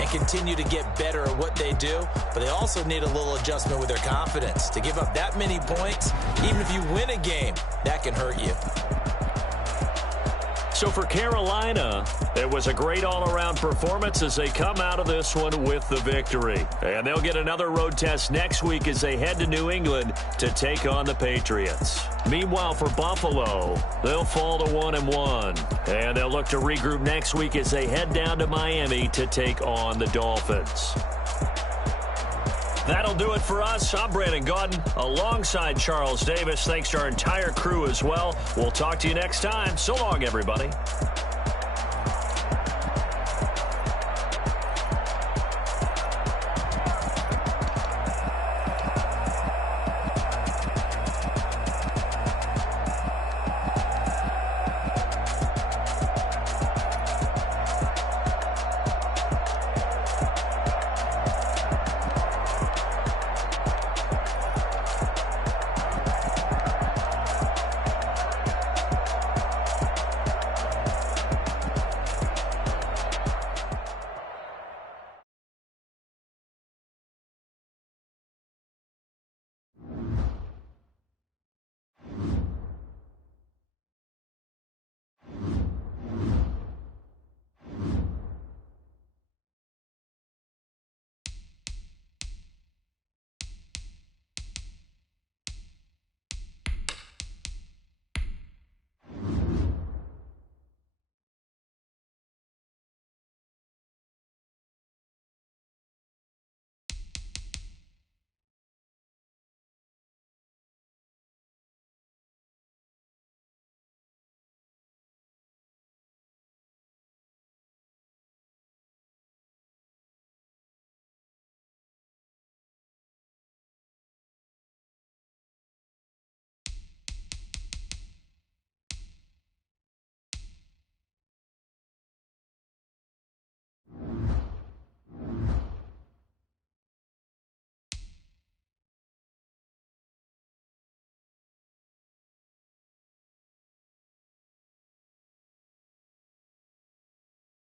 and continue to get better at what they do. But they also need a little adjustment with their confidence. To give up that many points, even if you win a game, that can hurt you. So for Carolina, it was a great all-around performance as they come out of this one with the victory. And they'll get another road test next week as they head to New England to take on the Patriots. Meanwhile, for Buffalo, they'll fall to 1-1. And they'll look to regroup next week as they head down to Miami to take on the Dolphins. That'll do it for us. I'm Brandon Gaudin alongside Charles Davis. Thanks to our entire crew as well. We'll talk to you next time. So long, everybody.